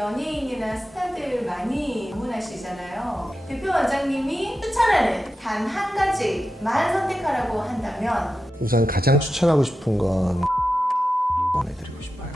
연예인이나 스타들 많이 방문하시잖아요. 대표 원장님이 추천하는 단 한 가지만 선택하라고 한다면 우선 가장 추천하고 싶은 건 보내드리고 싶어요.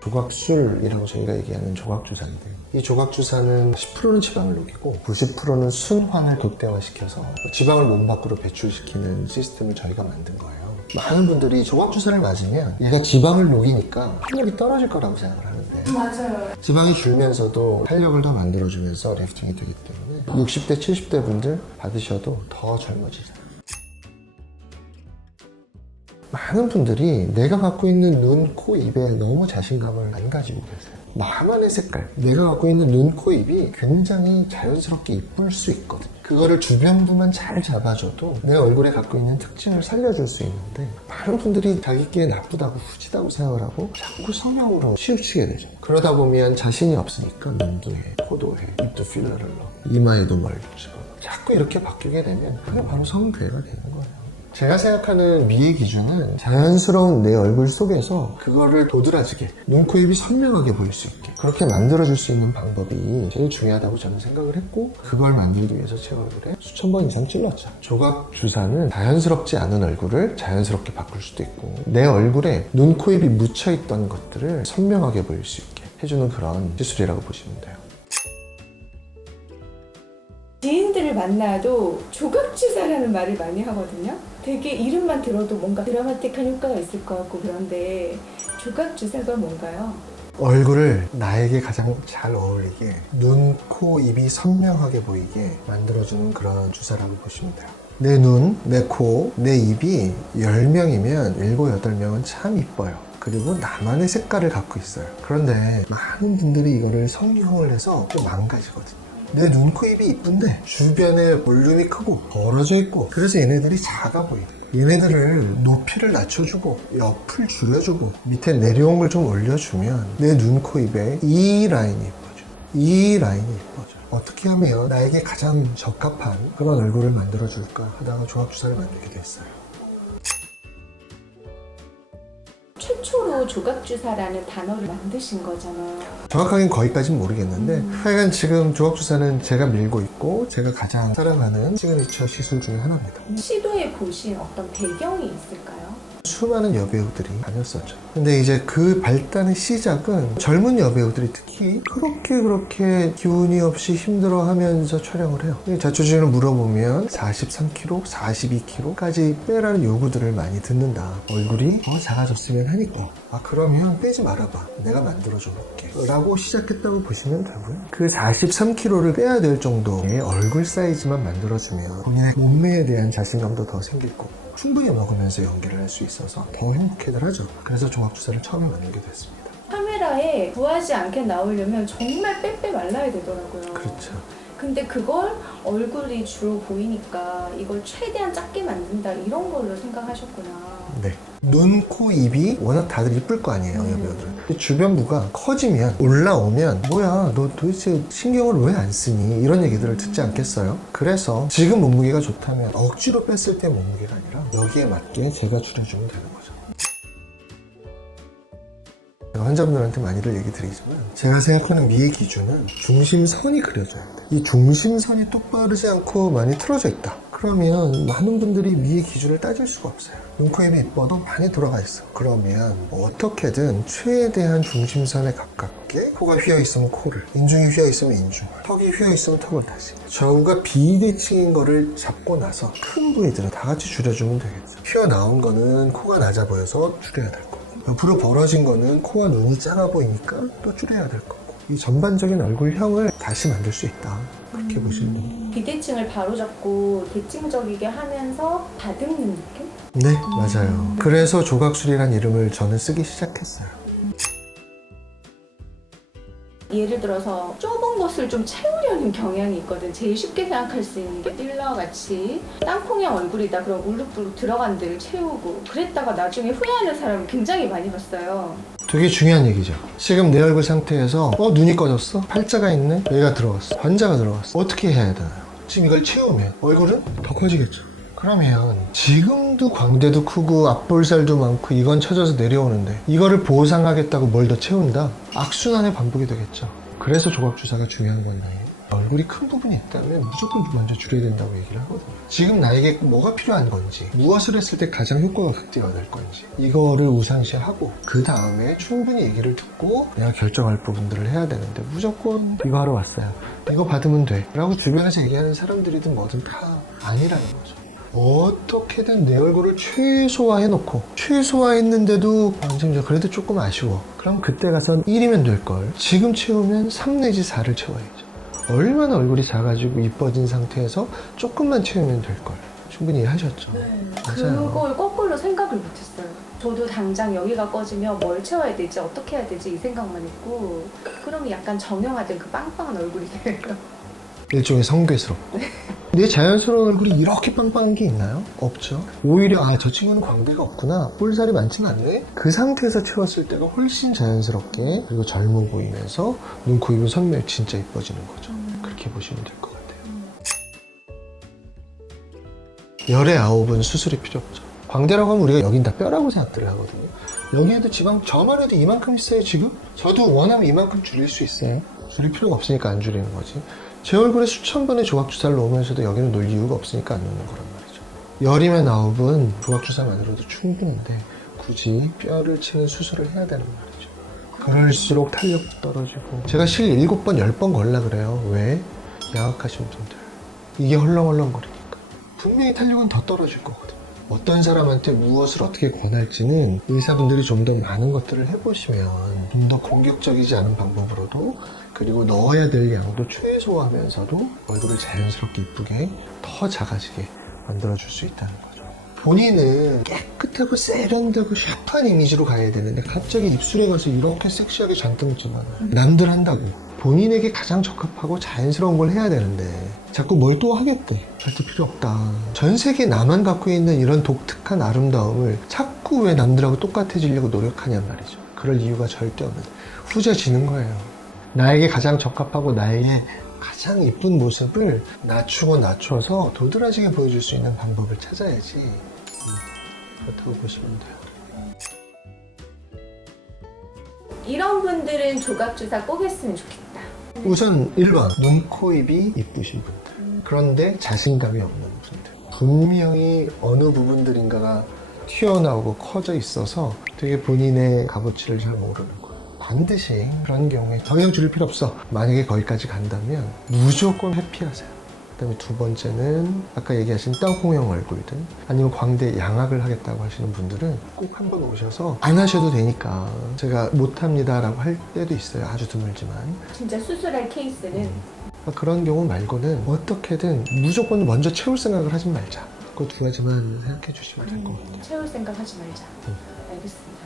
조각술이라고 저희가 얘기하는 조각주사인데, 이 조각주사는 10%는 지방을 녹이고 90%는 순환을 극대화시켜서 지방을 몸 밖으로 배출시키는 시스템을 저희가 만든 거예요. 많은 분들이 조각주사를 맞으면 얘가 지방을 녹이니까 활력이 떨어질 거라고 생각을 하는데, 맞아요. 지방이 줄면서도 활력을 더 만들어주면서 리프팅이 되기 때문에 60대, 70대 분들 받으셔도 더 젊어지세요. 많은 분들이 내가 갖고 있는 눈, 코, 입에 너무 자신감을 안 가지고 계세요. 나만의 색깔, 내가 갖고 있는 눈, 코, 입이 굉장히 자연스럽게 이쁠 수 있거든요. 그거를 주변부만 잘 잡아줘도 내 얼굴에 갖고 있는 특징을 살려줄 수 있는데, 많은 분들이 자기께 나쁘다고 후지다고 생각을 하고 자꾸 성형으로 치우치게 되죠. 그러다 보면 자신이 없으니까 눈도 해, 코도 해, 입도 필러를 넣어, 이마에도 뭘 집어넣어. 자꾸 이렇게 바뀌게 되면 그게 바로 성대가 되는 거예요. 제가 생각하는 미의 기준은 자연스러운 내 얼굴 속에서 그거를 도드라지게, 눈, 코, 입이 선명하게 보일 수 있게 그렇게 만들어줄 수 있는 방법이 제일 중요하다고 저는 생각을 했고, 그걸 만들기 위해서 제 얼굴에 수천 번 이상 찔렀죠. 조각 주사는 자연스럽지 않은 얼굴을 자연스럽게 바꿀 수도 있고, 내 얼굴에 눈, 코, 입이 묻혀있던 것들을 선명하게 보일 수 있게 해주는 그런 기술이라고 보시면 돼요. 지인들을 만나도 조각주사라는 말을 많이 하거든요. 되게 이름만 들어도 뭔가 드라마틱한 효과가 있을 것 같고, 그런데 조각주사가 뭔가요? 얼굴을 나에게 가장 잘 어울리게, 눈, 코, 입이 선명하게 보이게 만들어주는 그런 주사라고 보시면 돼요. 내 눈, 내 코, 내 입이 10명이면 7, 8명은 참 이뻐요. 그리고 나만의 색깔을 갖고 있어요. 그런데 많은 분들이 이거를 성형을 해서 좀 망가지거든요. 내 눈, 코, 입이 이쁜데 주변에 볼륨이 크고 벌어져 있고, 그래서 얘네들이 작아 보이는 거예요. 얘네들을 높이를 낮춰주고 옆을 줄여주고 밑에 내려온 걸 좀 올려주면 내 눈, 코, 입에 이 라인이 예뻐져. 이 라인이 예뻐져. 어떻게 하면 나에게 가장 적합한 그런 얼굴을 만들어줄까 하다가 조각주사를 만들게 됐어요. 최초로 조각주사라는 단어를 만드신 거잖아요. 정확하게는 거기까지는 모르겠는데, 하여간 지금 조각주사는 제가 밀고 있고 제가 가장 사랑하는 시그니처 시술 중에 하나입니다. 시도해 보신 어떤 배경이 있을까요? 수많은 여배우들이 다녔었죠. 근데 이제 그 발단의 시작은 젊은 여배우들이 특히 그렇게 기운이 없이 힘들어하면서 촬영을 해요. 자초지종을 물어보면 43kg, 42kg까지 빼라는 요구들을 많이 듣는다. 얼굴이 더 작아졌으면 하니까. 아, 그러면 빼지 말아봐, 내가 만들어줘 볼게 라고 시작했다고 보시면 되고요. 그 43kg를 빼야 될 정도의 얼굴 사이즈만 만들어주면 본인의 몸매에 대한 자신감도 더 생길 거고, 충분히 먹으면서 연기를 할 수 있어서 더 행복해들 하죠. 그래서 조각주사를 처음에 만들게 됐습니다. 카메라에 부하지 않게 나오려면 정말 빼빼 말라야 되더라고요. 그렇죠. 근데 그걸 얼굴이 주로 보이니까 이걸 최대한 작게 만든다, 이런 걸로 생각하셨구나. 네. 눈, 코, 입이 워낙 다들 이쁠 거 아니에요, 여배우들은. 주변부가 커지면, 올라오면 뭐야, 너 도대체 신경을 왜 안 쓰니? 이런 얘기들을 듣지 않겠어요? 그래서 지금 몸무게가 좋다면 억지로 뺐을 때 몸무게가 아니라 여기에 맞게 제가 줄여주면 되는 거죠. 환자분들한테 많이들 얘기 드리지만, 제가 생각하는 미의 기준은 중심선이 그려져야 돼. 이 중심선이 똑바르지 않고 많이 틀어져 있다. 그러면 많은 분들이 미의 기준을 따질 수가 없어요. 눈, 코, 입이 이뻐도 많이 돌아가 있어. 그러면 어떻게든 최대한 중심선에 가깝게, 코가 휘어있으면 코를, 인중이 휘어있으면 인중을, 턱이 휘어있으면 턱을 다시, 좌우가 비대칭인 거를 잡고 나서 큰 부위들은 다 같이 줄여주면 되겠죠. 휘어나온 거는 코가 낮아 보여서 줄여야 될 거고, 옆으로 벌어진 거는 코와 눈이 작아 보이니까 또 줄여야 될 거고, 이 전반적인 얼굴형을 다시 만들 수 있다, 그렇게 보시면 됩니다. 비대칭을 바로잡고 대칭적이게 하면서 다듬는 느낌? 네, 맞아요. 그래서 조각술이란 이름을 저는 쓰기 시작했어요. 예를 들어서 좁은 것을 좀 채우려는 경향이 있거든. 제일 쉽게 생각할 수 있는 게 딜러와 같이 땅콩형 얼굴이다, 그럼 울룩불룩 들어간 데를 채우고, 그랬다가 나중에 후회하는 사람을 굉장히 많이 봤어요. 되게 중요한 얘기죠. 지금 내 얼굴 상태에서 눈이 꺼졌어? 팔자가 있네? 얘가 들어갔어. 환자가 들어갔어. 어떻게 해야 되나요? 지금 이걸 채우면 얼굴은 더 커지겠죠. 그러면 지금도 광대도 크고 앞볼살도 많고 이건 처져서 내려오는데 이거를 보상하겠다고 뭘 더 채운다? 악순환의 반복이 되겠죠. 그래서 조각주사가 중요한 건데 얼굴이 큰 부분이 있다면 무조건 먼저 줄여야 된다고 얘기를 하거든요. 지금 나에게 뭐가 필요한 건지, 무엇을 했을 때 가장 효과가 극대화될 건지 이거를 우상시하고 그 다음에 충분히 얘기를 듣고 내가 결정할 부분들을 해야 되는데 무조건 이거 하러 왔어요. 이거 받으면 돼. 라고 주변에서 얘기하는 사람들이든 뭐든 다 아니라는 거죠. 어떻게든 내 얼굴을 최소화해놓고 최소화했는데도 선생님 그래도 조금 아쉬워. 그럼 그때 가선 1이면 될걸. 지금 채우면 3 내지 4를 채워야죠. 얼마나 얼굴이 작아지고 이뻐진 상태에서 조금만 채우면 될걸. 충분히 이해하셨죠? 네. 맞아요. 그걸 거꾸로 생각을 못했어요. 저도 당장 여기가 꺼지면 뭘 채워야 되지, 어떻게 해야 되지 이 생각만 했고 그러면 약간 정형화된 그 빵빵한 얼굴이 돼요. 일종의 성괴스럽고. 내 자연스러운 얼굴이 이렇게 빵빵한 게 있나요? 없죠. 오히려 저 친구는 광대가 없구나, 볼살이 많지는 않네, 그 상태에서 채웠을 때가 훨씬 자연스럽게 그리고 젊어 보이면서 눈, 코, 입은 선명히 진짜 이뻐지는 거죠. 그렇게 보시면 될 것 같아요. 열의 9은 수술이 필요 없죠. 광대라고 하면 우리가 여긴 다 뼈라고 생각들을 하거든요. 여기에도 지방 저만 해도 이만큼 있어요. 지금 저도 원하면 이만큼 줄일 수 있어요. 줄일 필요가 없으니까 안 줄이는 거지. 제 얼굴에 수천 번의 조각주사를 놓으면서도 여기는 놓을 이유가 없으니까 안 놓는 거란 말이죠. 열이면 9은 조각주사만으로도 충분한데 굳이 뼈를 치는 수술을 해야 되는 말이죠. 그럴수록 탄력도 떨어지고 제가 실 7번, 10번 걸라 그래요. 왜? 양악하신 분들. 이게 헐렁헐렁거리니까. 분명히 탄력은 더 떨어질 거거든요. 어떤 사람한테 무엇을 어떻게 권할지는 의사분들이 좀 더 많은 것들을 해보시면 좀 더 공격적이지 않은 방법으로도 그리고 넣어야 될 양도 최소화하면서도 얼굴을 자연스럽게 이쁘게 더 작아지게 만들어줄 수 있다는 거죠. 본인은 깨끗하고 세련되고 샤프한 이미지로 가야 되는데 갑자기 입술에 가서 이렇게 섹시하게 잔뜩 묻잖아요. 남들 한다고. 본인에게 가장 적합하고 자연스러운 걸 해야 되는데 자꾸 뭘 또 하겠대. 절대 필요 없다. 전 세계 나만 갖고 있는 이런 독특한 아름다움을 자꾸 왜 남들하고 똑같아지려고 노력하냔 말이죠. 그럴 이유가 절대 없는, 후져지는 거예요. 나에게 가장 적합하고 나에게 가장 이쁜 모습을 낮추고 낮춰서 도드라지게 보여줄 수 있는 방법을 찾아야지. 그렇다고 보시면 돼요. 이런 분들은 조각주사 꼭 했으면 좋겠다. 우선 1번, 눈, 코, 입이 이쁘신 분들. 그런데 자신감이 없는 분들. 분명히 어느 부분들인가가 튀어나오고 커져 있어서 되게 본인의 값어치를 잘 모르는 거예요. 반드시 그런 경우에 더 이상 줄일 필요 없어. 만약에 거기까지 간다면 무조건 회피하세요. 그 다음에 두 번째는 아까 얘기하신 땅콩형 얼굴들 아니면 광대 양악을 하겠다고 하시는 분들은 꼭 한번 오셔서 안 하셔도 되니까 제가 못합니다 라고 할 때도 있어요. 아주 드물지만. 진짜 수술할 케이스는 그런 경우 말고는 어떻게든 무조건 먼저 채울 생각을 하지 말자. 그 두 가지만 생각해 주시면 될 것 같아요. 채울 생각 하지 말자. 알겠습니다.